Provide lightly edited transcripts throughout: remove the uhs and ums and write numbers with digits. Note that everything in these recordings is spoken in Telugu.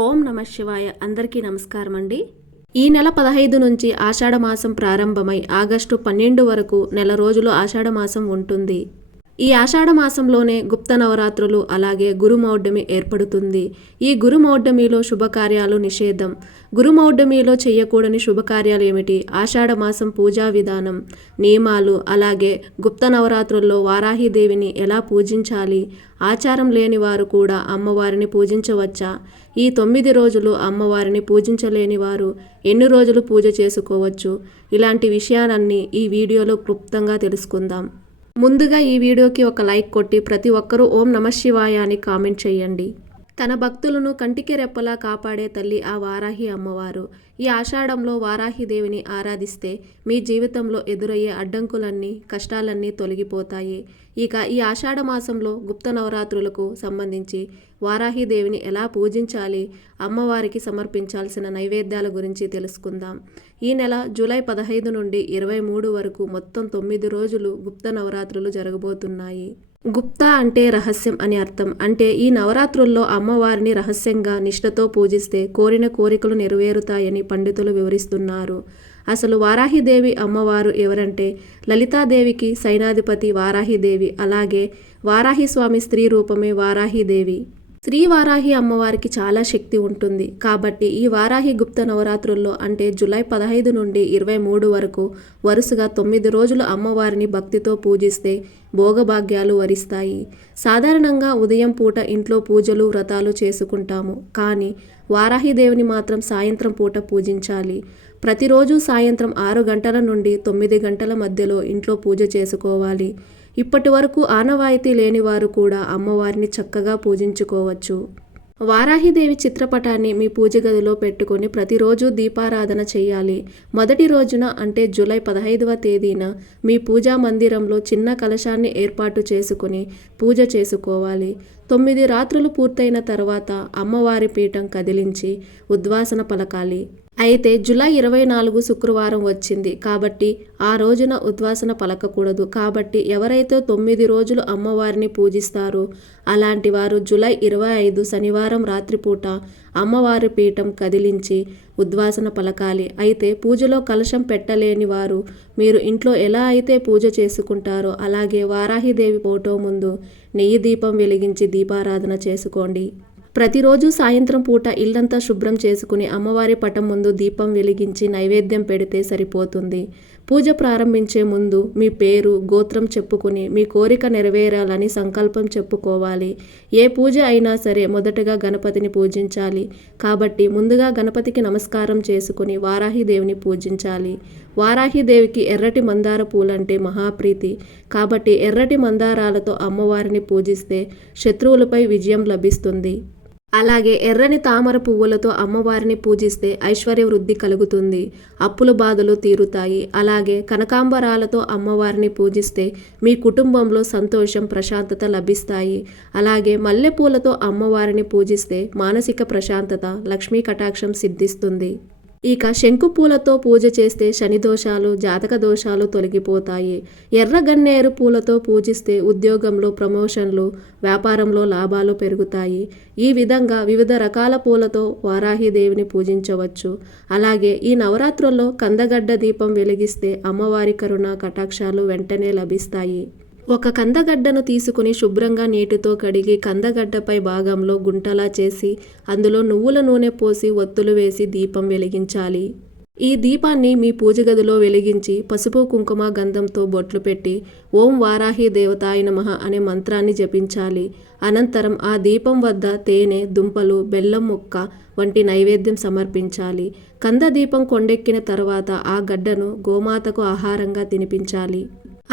ఓం నమ శివాయ. అందరికీ నమస్కారం అండి. ఈ నెల 15 నుంచి ఆషాఢమాసం ప్రారంభమై ఆగస్టు 12 వరకు నెల రోజులు ఆషాఢమాసం ఉంటుంది. ఈ ఆషాఢమాసంలోనే గుప్త నవరాత్రులు అలాగే గురుమౌఢ్యమి ఏర్పడుతుంది. ఈ గురుమౌఢ్యమిలో శుభకార్యాలు నిషేధం. గురుమౌఢ్యమిలో చేయకూడని శుభకార్యాలు ఏమిటి, ఆషాఢమాసం పూజా విధానం, నియమాలు, అలాగే గుప్త నవరాత్రుల్లో వారాహిదేవిని ఎలా పూజించాలి, ఆచారం లేని వారు కూడా అమ్మవారిని పూజించవచ్చా, ఈ 9 రోజులు అమ్మవారిని పూజించలేని వారు ఎన్ని రోజులు పూజ చేసుకోవచ్చు, ఇలాంటి విషయాలన్నీ ఈ వీడియోలో క్లుప్తంగా తెలుసుకుందాం. ముందుగా ఈ వీడియోకి ఒక లైక్ కొట్టి ప్రతి ఒక్కరూ ఓం నమ శివాయ అని కామెంట్ చేయండి. తన భక్తులను కంటికి రెప్పలా కాపాడే తల్లి ఆ వారాహి అమ్మవారు. ఈ ఆషాఢంలో వారాహిదేవిని ఆరాధిస్తే మీ జీవితంలో ఎదురయ్యే అడ్డంకులన్నీ, కష్టాలన్నీ తొలగిపోతాయి. ఇక ఈ ఆషాఢ మాసంలో గుప్త నవరాత్రులకు సంబంధించి వారాహిదేవిని ఎలా పూజించాలి, అమ్మవారికి సమర్పించాల్సిన నైవేద్యాల గురించి తెలుసుకుందాం. ఈ నెల జూలై 15 నుండి 23 వరకు మొత్తం 9 రోజులు గుప్త నవరాత్రులు జరగబోతున్నాయి. గుప్త అంటే రహస్యం అని అర్థం. అంటే ఈ నవరాత్రుల్లో అమ్మవారిని రహస్యంగా నిష్ఠతో పూజిస్తే కోరిన కోరికలు నెరవేరుతాయని పండితులు వివరిస్తున్నారు. అసలు వారాహిదేవి అమ్మవారు ఎవరంటే లలితాదేవికి సైనాధిపతి వారాహిదేవి, అలాగే వారాహి స్వామి స్త్రీ రూపమే వారాహిదేవి. శ్రీ వారాహి అమ్మవారికి చాలా శక్తి ఉంటుంది. కాబట్టి ఈ వారాహి గుప్త నవరాత్రుల్లో అంటే జూలై 15 నుండి 23 వరకు వరుసగా 9 రోజులు అమ్మవారిని భక్తితో పూజిస్తే భోగభాగ్యాలు వరిస్తాయి. సాధారణంగా ఉదయం పూట ఇంట్లో పూజలు, వ్రతాలు చేసుకుంటాము. కానీ వారాహిదేవిని మాత్రం సాయంత్రం పూట పూజించాలి. ప్రతిరోజు సాయంత్రం 6 గంటల నుండి 9 గంటల మధ్యలో ఇంట్లో పూజ చేసుకోవాలి. ఇప్పటి వరకు ఆనవాయితీ లేని వారు కూడా అమ్మవారిని చక్కగా పూజించుకోవచ్చు. వారాహిదేవి చిత్రపటాన్ని మీ పూజ గదిలో పెట్టుకొని ప్రతిరోజు దీపారాధన చేయాలి. మొదటి రోజున అంటే జూలై 15వ తేదీన మీ పూజా మందిరంలో చిన్న కలశాన్ని ఏర్పాటు చేసుకుని పూజ చేసుకోవాలి. 9 రాత్రులు పూర్తయిన తర్వాత అమ్మవారి పీఠం కదిలించి ఉద్వాసన పలకాలి. అయితే జూలై 24 శుక్రవారం వచ్చింది కాబట్టి ఆ రోజున ఉద్వాసన పలకకూడదు. కాబట్టి ఎవరైతే 9 రోజులు అమ్మవారిని పూజిస్తారో అలాంటి వారు జూలై 25 శనివారం రాత్రిపూట అమ్మవారి పీఠం కదిలించి ఉద్వాసన పలకాలి. అయితే పూజలో కలశం పెట్టలేని వారు మీరు ఇంట్లో ఎలా అయితే పూజ చేసుకుంటారో అలాగే వారాహిదేవి ఫోటో ముందు నెయ్యి దీపం వెలిగించి దీపారాధన చేసుకోండి. ప్రతిరోజు సాయంత్రం పూట ఇల్లంతా శుభ్రం చేసుకుని అమ్మవారి పటం ముందు దీపం వెలిగించి నైవేద్యం పెడితే సరిపోతుంది. పూజ ప్రారంభించే ముందు మీ పేరు, గోత్రం చెప్పుకుని మీ కోరిక నెరవేరాలని సంకల్పం చెప్పుకోవాలి. ఏ పూజ అయినా సరే మొదటగా గణపతిని పూజించాలి. కాబట్టి ముందుగా గణపతికి నమస్కారం చేసుకుని వారాహిదేవిని పూజించాలి. వారాహిదేవికి ఎర్రటి మందార పూలంటే మహాప్రీతి. కాబట్టి ఎర్రటి మందారాలతో అమ్మవారిని పూజిస్తే శత్రువులపై విజయం లభిస్తుంది. అలాగే ఎర్రని తామర పువ్వులతో అమ్మవారిని పూజిస్తే ఐశ్వర్య వృద్ధి కలుగుతుంది, అప్పుల బాధలు తీరుతాయి. అలాగే కనకాంబరాలతో అమ్మవారిని పూజిస్తే మీ కుటుంబంలో సంతోషం, ప్రశాంతత లభిస్తాయి. అలాగే మల్లెపూలతో అమ్మవారిని పూజిస్తే మానసిక ప్రశాంతత, లక్ష్మీ కటాక్షం సిద్ధిస్తుంది. ఇక శంకు పూలతో పూజ చేస్తే శని దోషాలు, జాతక దోషాలు తొలగిపోతాయి. ఎర్ర గన్నేరు పూలతో పూజిస్తే ఉద్యోగంలో ప్రమోషన్లు, వ్యాపారంలో లాభాలు పెరుగుతాయి. ఈ విధంగా వివిధ రకాల పూలతో వారాహిదేవిని పూజించవచ్చు. అలాగే ఈ నవరాత్రుల్లో కందగడ్డ దీపం వెలిగిస్తే అమ్మవారి కరుణ, కటాక్షాలు వెంటనే లభిస్తాయి. ఒక కందగడ్డను తీసుకుని శుభ్రంగా నీటితో కడిగి కందగడ్డపై భాగంలో గుంటలా చేసి అందులో నువ్వుల నూనె పోసి ఒత్తులు వేసి దీపం వెలిగించాలి. ఈ దీపాన్ని మీ పూజ గదిలో వెలిగించి పసుపు, కుంకుమ, గంధంతో బొట్లు పెట్టి ఓం వారాహి దేవతాయ నమః అనే మంత్రాన్ని జపించాలి. అనంతరం ఆ దీపం వద్ద తేనె, దుంపలు, బెల్లం ముక్క వంటి నైవేద్యం సమర్పించాలి. కంద దీపం కొండెక్కిన తర్వాత ఆ గడ్డను గోమాతకు ఆహారంగా తినిపించాలి.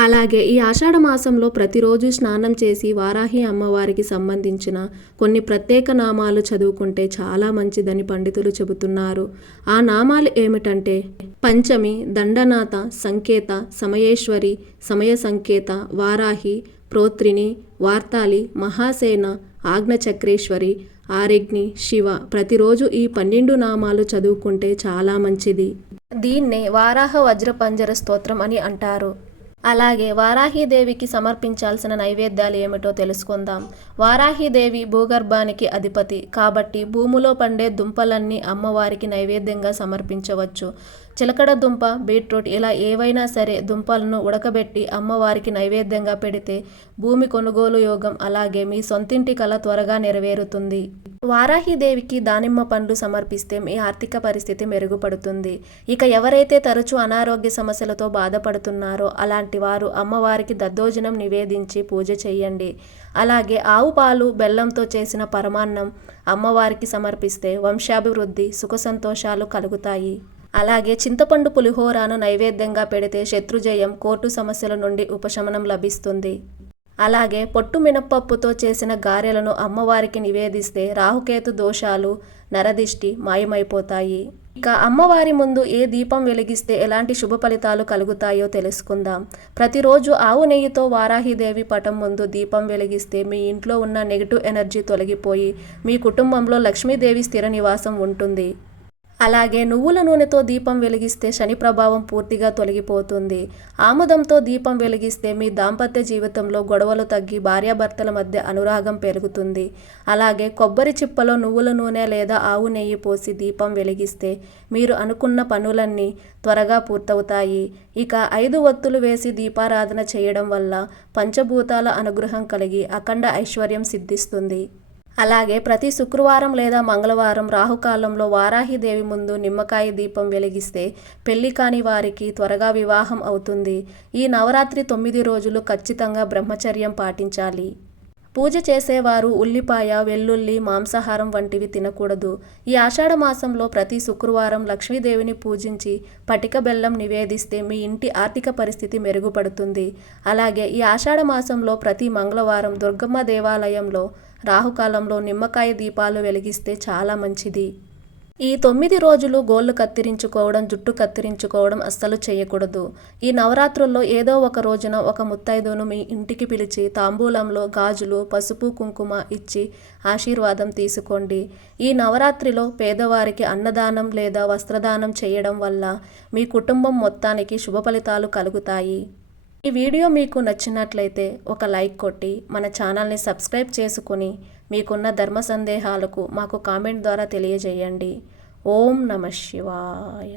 అలాగే ఈ ఆషాఢ మాసంలో ప్రతిరోజు స్నానం చేసి వారాహి అమ్మవారికి సంబంధించిన కొన్ని ప్రత్యేక నామాలు చదువుకుంటే చాలా మంచిదని పండితులు చెబుతున్నారు. ఆ నామాలు ఏమిటంటే పంచమి, దండనాథ, సంకేత, సమయేశ్వరి, సమయ సంకేత, వారాహి, ప్రోత్రిని, వార్తాలి, మహాసేన, ఆగ్నచక్రేశ్వరి, ఆరిగ్ని, శివ. ప్రతిరోజు ఈ 12 నామాలు చదువుకుంటే చాలా మంచిది. దీన్నే వారాహ వజ్ర పంజర స్తోత్రం అని అంటారు. అలాగే వారాహీదేవికి సమర్పించాల్సిన నైవేద్యాలు ఏమిటో తెలుసుకుందాం. వారాహీదేవి భూగర్భానికి అధిపతి కాబట్టి భూమిలో పండే దుంపలన్నీ అమ్మవారికి నైవేద్యంగా సమర్పించవచ్చు. చిలకడ దుంప, బీట్రూట్ ఇలా ఏవైనా సరే దుంపలను ఉడకబెట్టి అమ్మవారికి నైవేద్యంగా పెడితే భూమి కొనుగోలు యోగం అలాగే మీ సొంతింటి కల త్వరగా నెరవేరుతుంది. వారాహీదేవికి దానిమ్మ పండ్లు సమర్పిస్తే మీ ఆర్థిక పరిస్థితి మెరుగుపడుతుంది. ఇక ఎవరైతే తరచూ అనారోగ్య సమస్యలతో బాధపడుతున్నారో అలాంటి వారు అమ్మవారికి దద్దోజనం నివేదించి పూజ చేయండి. అలాగే ఆవు పాలు, బెల్లంతో చేసిన పరమాన్నం అమ్మవారికి సమర్పిస్తే వంశాభివృద్ధి, సుఖ సంతోషాలు కలుగుతాయి. అలాగే చింతపండు పులిహోరను నైవేద్యంగా పెడితే శత్రుజయం, కోర్టు సమస్యల నుండి ఉపశమనం లభిస్తుంది. అలాగే పొట్టు మినప్పప్పుతో చేసిన గారెలను అమ్మవారికి నివేదిస్తే రాహుకేతు దోషాలు, నరదిష్టి మాయమైపోతాయి. ఇక అమ్మవారి ముందు ఏ దీపం వెలిగిస్తే ఎలాంటి శుభ ఫలితాలు కలుగుతాయో తెలుసుకుందాం. ప్రతిరోజు ఆవు నెయ్యితో వారాహీదేవి పటం ముందు దీపం వెలిగిస్తే మీ ఇంట్లో ఉన్న నెగిటివ్ ఎనర్జీ తొలగిపోయి మీ కుటుంబంలో లక్ష్మీదేవి స్థిర నివాసం ఉంటుంది. అలాగే నువ్వుల నూనెతో దీపం వెలిగిస్తే శని ప్రభావం పూర్తిగా తొలగిపోతుంది. ఆముదంతో దీపం వెలిగిస్తే మీ దాంపత్య జీవితంలో గొడవలు తగ్గి భార్యాభర్తల మధ్య అనురాగం పెరుగుతుంది. అలాగే కొబ్బరి చిప్పలో నువ్వుల నూనె లేదా ఆవు నెయ్యి పోసి దీపం వెలిగిస్తే మీరు అనుకున్న పనులన్నీ త్వరగా పూర్తవుతాయి. ఇక 5 ఒత్తులు వేసి దీపారాధన చేయడం వల్ల పంచభూతాల అనుగ్రహం కలిగి అఖండ ఐశ్వర్యం సిద్ధిస్తుంది. అలాగే ప్రతి శుక్రవారం లేదా మంగళవారం రాహుకాలంలో వారాహీదేవి ముందు నిమ్మకాయ దీపం వెలిగిస్తే పెళ్లి కాని వారికి త్వరగా వివాహం అవుతుంది. ఈ నవరాత్రి 9 రోజులు ఖచ్చితంగా బ్రహ్మచర్యం పాటించాలి. పూజ చేసేవారు ఉల్లిపాయ, వెల్లుల్లి, మాంసాహారం వంటివి తినకూడదు. ఈ ఆషాఢ మాసంలో ప్రతి శుక్రవారం లక్ష్మీదేవిని పూజించి పటిక బెల్లం నివేదిస్తే మీ ఇంటి ఆర్థిక పరిస్థితి మెరుగుపడుతుంది. అలాగే ఈ ఆషాఢ మాసంలో ప్రతి మంగళవారం దుర్గమ్మ దేవాలయంలో రాహుకాలంలో నిమ్మకాయ దీపాలు వెలిగిస్తే చాలా మంచిది. ఈ 9 రోజులు గోళ్లు కత్తిరించుకోవడం, జుట్టు కత్తిరించుకోవడం అస్సలు చేయకూడదు. ఈ నవరాత్రుల్లో ఏదో ఒక రోజున ఒక ముత్తైదును మీ ఇంటికి పిలిచి తాంబూలంలో గాజులు, పసుపు, కుంకుమ ఇచ్చి ఆశీర్వాదం తీసుకోండి. ఈ నవరాత్రిలో పేదవారికి అన్నదానం లేదా వస్త్రదానం చేయడం వల్ల మీ కుటుంబం మొత్తానికి శుభ ఫలితాలు కలుగుతాయి. ఈ వీడియో మీకు నచ్చినట్లయితే ఒక లైక్ కొట్టి మన ఛానల్ని సబ్స్క్రైబ్ చేసుకుని మీకున్న ధర్మ సందేహాలకు మాకు కామెంట్ ద్వారా తెలియజేయండి. ఓం నమః శివాయ.